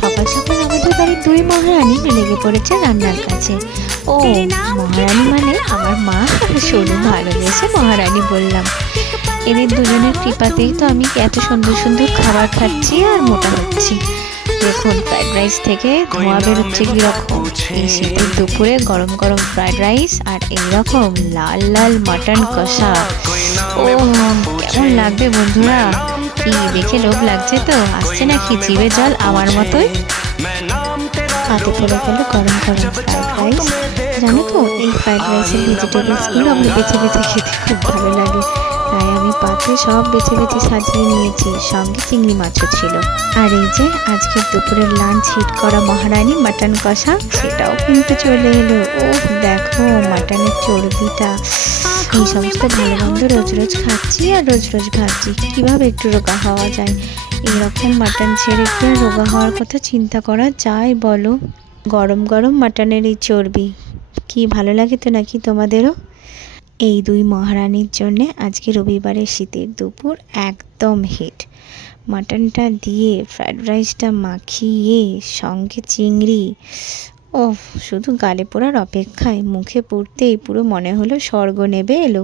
সকাল সকাল আমাদের বাড়ির দুই মহারানী লেগে পড়েছে রান্নার কাছে। ও মহারানী মানে আমার মা, শুধু ভালোবেসে মহারানী বললাম। এদের দুজনের কৃপাতেই তো আমি এত সুন্দর সুন্দর খাবার খাচ্ছি আর মোটা হচ্ছি। দেখুন ফ্রাইড রাইস থেকে ধোঁয়া বেরোচ্ছে কীরকম। এই শীতের দুপুরে গরম গরম ফ্রাইড রাইস আর এইরকম লাল লাল মাটন কষা, ও কেমন লাগবে বন্ধুরা? কি দেখে লোভ লাগছে তো? আসছে নাকি জিভে জল আমার মতোই? হাতে পড়ে গেল গরম গরম ফ্রাইড রাইস। জানো তো এই ফ্রাইড রাইসের ভেজিটেবলসগুলো আমরা বেছে বেছে খেতে খুব ভালো লাগে, তাই আমি পাতে সব বেছে বেছে সাজিয়ে নিয়েছি। সঙ্গে চিংড়ি মাছও ছিল। আর এই যে আজকের দুপুরের লাঞ্চ হিট করা মহারানী মাটন কষা, সেটাও কিন্তু চলে এলো। ও দেখো মাটনের চর্বিটা। এই সমস্ত ভালো মন্দ রোজ রোজ খাচ্ছি আর রোজ রোজ ভাবছি কিভাবে একটু রোগা হওয়া যায়। এইরকম মাটন ছেড়ে কি আর রোগা হওয়ার কথা চিন্তা করা যায় বলো? গরম গরম মাটনের এই চর্বি কি ভালো লাগে তো নাকি তোমাদেরও? এই দুই মহারানীর জন্যে আজকে রবিবারের শীতের দুপুর একদম হিট। মাটনটা দিয়ে ফ্রাইড রাইসটা মাখিয়ে সঙ্গে চিংড়ি, ও শুধু গালে পড়ার অপেক্ষায়। মুখে পড়তেই পুরো মনে হলো স্বর্গ নেবে এলো।